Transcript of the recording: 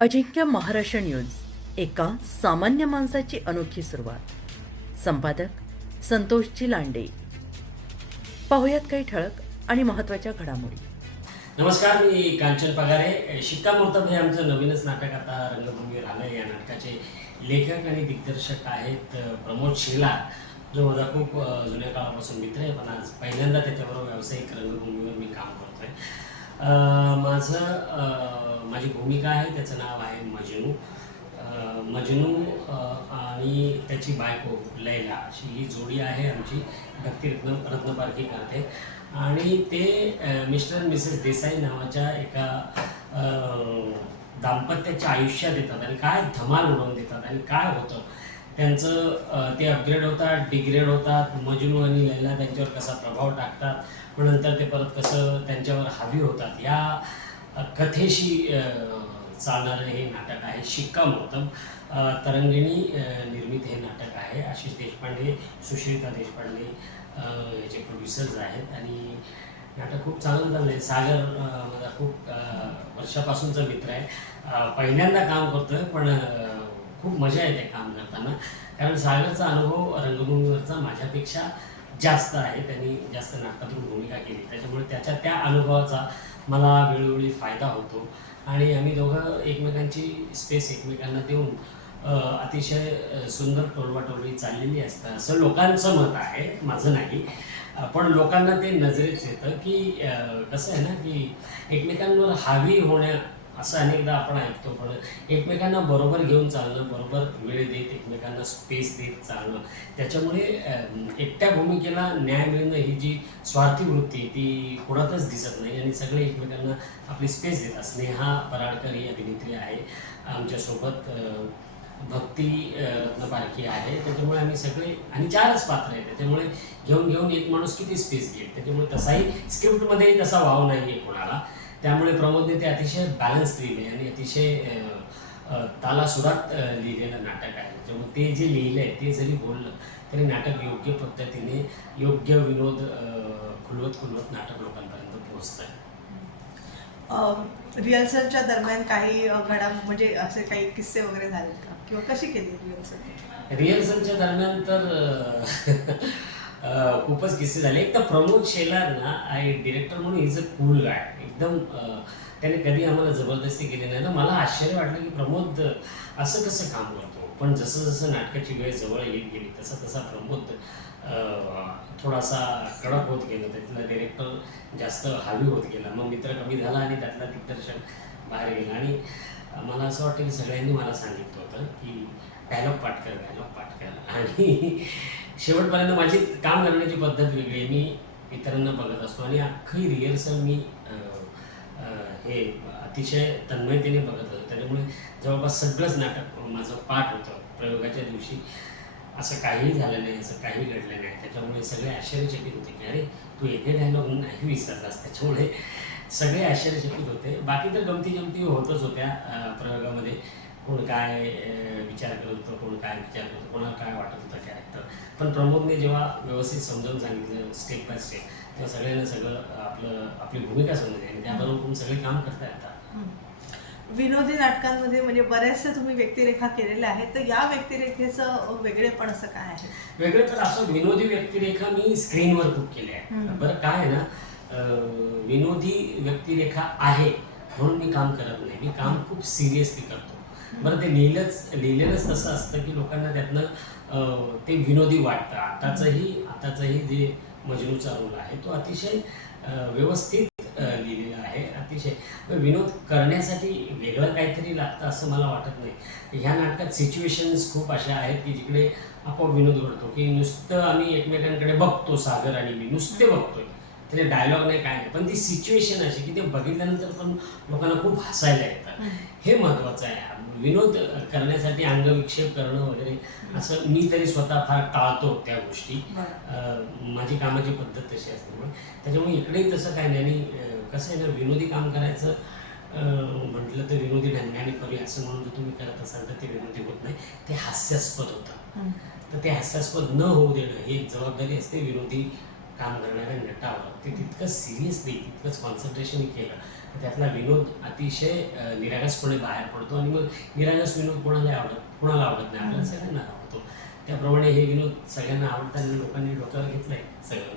अजिंक्य Maharashtra news, एका सामान्य माणसाची अनोखी सुरुवात. संपादक संतोषजी लांडे. पाहुयात काही ठळक आणि महत्त्वाच्या घडामोडी. नमस्कार, मी कांचन पगारे. शिक्कामोर्तब हे आमचं नवीनच नाटक आता रंगभूमीवर आलं. या नाटकाचे लेखक आणि दिग्दर्शक आहेत प्रमोद शेलार, जो माझा खूप जुन्या काळापासून मित्र आहे, पण आज पहिल्यांदा त्याच्याबरोबर व्यावसायिक रंगभूमीवर मी काम करतोय. माझी भूमिका आहे, त्याचं नाव आहे मजनू. मजनू आणि त्याची बायको लैला अशी ही जोडी आहे आमची. भक्ती रत्नपारखी करते आणि ते मिस्टर मिसेस देसाई नावाच्या एका दाम्पत्याच्या आयुष्यात येतात आणि काय धमाल उडवून देतात आणि काय होतं त्यांचं. ते अपग्रेड होतात, डिग्रेड होतात. मजनू आणि लैला त्यांच्यावर कसा प्रभाव टाकतात, पण नंतर ते परत कसं त्यांच्यावर हावी होतात, या कथेशी चालणारं हे नाटक आहे शिक्कामोर्तब. तरंगिणी निर्मित हे नाटक आहे. आशिष देशपांडे, सुश्रिता देशपांडे याचे प्रोड्युसर्स आहेत आणि नाटक खूप चांगलं चाललं आहे. सागर माझा खूप वर्षापासूनचा मित्र आहे. पहिल्यांदा काम करतोय, पण खूप मजा येते काम करताना, कारण सागरचा अनुभव रंगभूमीवरचा माझ्यापेक्षा जास्त आहे. त्यांनी जास्त नाटकातून भूमिका केली, त्याच्यामुळे त्याच्या त्या अनुभवाचा मला वेळोवेळी फायदा होतो आणि आम्ही दोघं एकमेकांची स्पेस एकमेकांना देऊन अतिशय सुंदर टोलवाटोलवी चाललेली असतं, असं लोकांचं मत आहे, माझं नाही. पण लोकांना ते नजरेच येतं की कसं आहे ना, की एकमेकांवर हावी होण्या असं अनेकदा आपण ऐकतो, पण एकमेकांना बरोबर घेऊन चालणं, बरोबर वेळ देत एकमेकांना स्पेस देत चालणं, त्याच्यामुळे एकट्या भूमिकेला न्याय मिळणं ही जी स्वार्थी वृत्ती ती कोणातच दिसत नाही आणि सगळे एकमेकांना आपली स्पेस देतात. स्नेहा पराडकर ही अभिनेत्री आहे आमच्यासोबत. भक्ती रत्नपारखी आहे. त्याच्यामुळे आम्ही सगळे आणि 4च पात्र आहे, त्याच्यामुळे घेऊन घेऊन एक माणूस किती स्पेस घेईल. त्याच्यामुळे तसाही स्क्रिप्टमध्येही तसा वाव नाही आहे कोणाला. त्यामुळे प्रमोदने ते अतिशय बॅलन्स लिहिले आणि अतिशय तालासुरात लिहिलेलं नाटक आहे. त्याच्यामुळे ते जे लिहिलं आहे ते जरी बोललं तरी नाटक योग्य पद्धतीने, योग्य विनोद खुलवत खुलवत नाटक लोकांपर्यंत पोहोचतं आहे. रिहर्सलच्या दरम्यान काही म्हणजे असे काही किस्से वगैरे झाले का, किंवा कशी केली रिहर्सल? रिहर्सलच्या दरम्यान तर खूपच किस्से झाले. एक तर प्रमोद शेलार ना आहे डिरेक्टर म्हणून, इज अ कूल गाय एकदम. त्याने कधी आम्हाला जबरदस्ती केली नाही ना. मला आश्चर्य वाटलं की प्रमोद असं कसं काम करतो, पण जसं जसं नाटकाची वेळ जवळ येत गेली तसा तसा प्रमोद थोडासा कडक होत गेला. त्यातला डिरेक्टर जास्त हावी होत गेला, मग मित्र कमी झाला आणि त्यातला दिग्दर्शक बाहेर गेला. आणि मला असं वाटतं की सगळ्यांनी मला सांगितलं होतं की डायलॉग पाठ कर, डायलॉग पाठ कर. आणि शेवटपर्यंत माझी काम करण्याची पद्धत वेगळी आहे. मी इतरांना बघत असतो आणि अख्खी रिहर्सल मी हे अतिशय तन्मयतेने बघत होतो. त्याच्यामुळे जवळपास सगळंच नाटक माझं पाठ होतं. प्रयोगाच्या दिवशी असं काहीही झालं नाही, असं काही घडलं नाही. त्याच्यामुळे सगळे आश्चर्यचकित होते की अरे तू एके डायलॉग नाही विसरलास. त्याच्यामुळे सगळे आश्चर्यचकित होते. बाकी तर गमती जमती होतच होत्या प्रयोगामध्ये. कोण काय विचार करत होतं, कोण काय विचार करत होतं, कोणाला काय वाटत होतं कॅरेक्टर. पण प्रमोदने जेव्हा व्यवस्थित समजावून सांगितलं स्टेप बाय स्टेप, तेव्हा सगळ्यांना सगळं आपली भूमिका समजली आणि त्याबरोबर सगळे काम करता येतात. विनोदी नाटकांमध्ये म्हणजे बऱ्याचशा तुम्ही व्यक्तिरेखा केलेल्या आहेत, तर या व्यक्तिरेखेचं वेगळेपण असं काय आहे? वेगळं तर असं विनोदी व्यक्तिरेखा मी स्क्रीनवर खूप केल्या आहे. बरं काय आहे ना, विनोदी व्यक्तिरेखा आहे म्हणून मी काम करत नाही. मी काम खूप सिरियसली करतो. बरं ते लिहिलेलंच तसं असतं की लोकांना त्यातनं ते विनोदी वाटतं. आताचंही जे मजनूचा रोल आहे तो अतिशय व्यवस्थित लिहिलेला आहे. अतिशय विनोद करण्यासाठी वेगळं काहीतरी लागतं असं मला वाटत नाही. ह्या नाटकात सिच्युएशन्स खूप अशा आहेत की जिकडे आपोआप विनोद घडतो. की नुसतं आम्ही एकमेकांकडे बघतो, सागर आणि मी नुसते बघतोय, त्याचे डायलॉग नाही काय नाही, पण ती सिच्युएशन अशी की ते बघितल्यानंतर पण लोकांना खूप हसायला येतं. हे महत्त्वाचं आहे. विनोद करण्यासाठी अंगविक्षेप करणं वगैरे असं मी तरी स्वतः फार टाळतो त्या गोष्टी. माझी कामाची पद्धत तशी असल्यामुळे त्याच्यामुळे इकडेही तसं काही नाही. आणि कसं आहे ना, विनोदी काम करायचं म्हटलं तर विनोदी ढंगाने करूया असं म्हणून जर तुम्ही करत असाल तर ते विनोदी होत नाही, ते हास्यास्पद होतं. तर ते हास्यास्पद न होऊ देणं ही एक जबाबदारी असते विनोदी काम करणाऱ्या नटावर. ते तितकं सिरियसली, तितकंच कॉन्सन्ट्रेशन केलं त्यातला विनोद अतिशय निरागसपणे बाहेर पडतो आणि मग निरागस विनोद कोणाला आवडत नाही, आपल्याला सगळ्यांना आवडतो. त्याप्रमाणे हे विनोद सगळ्यांना आवडतात आणि लोकांनी डोक्यावर घेतलंय सगळं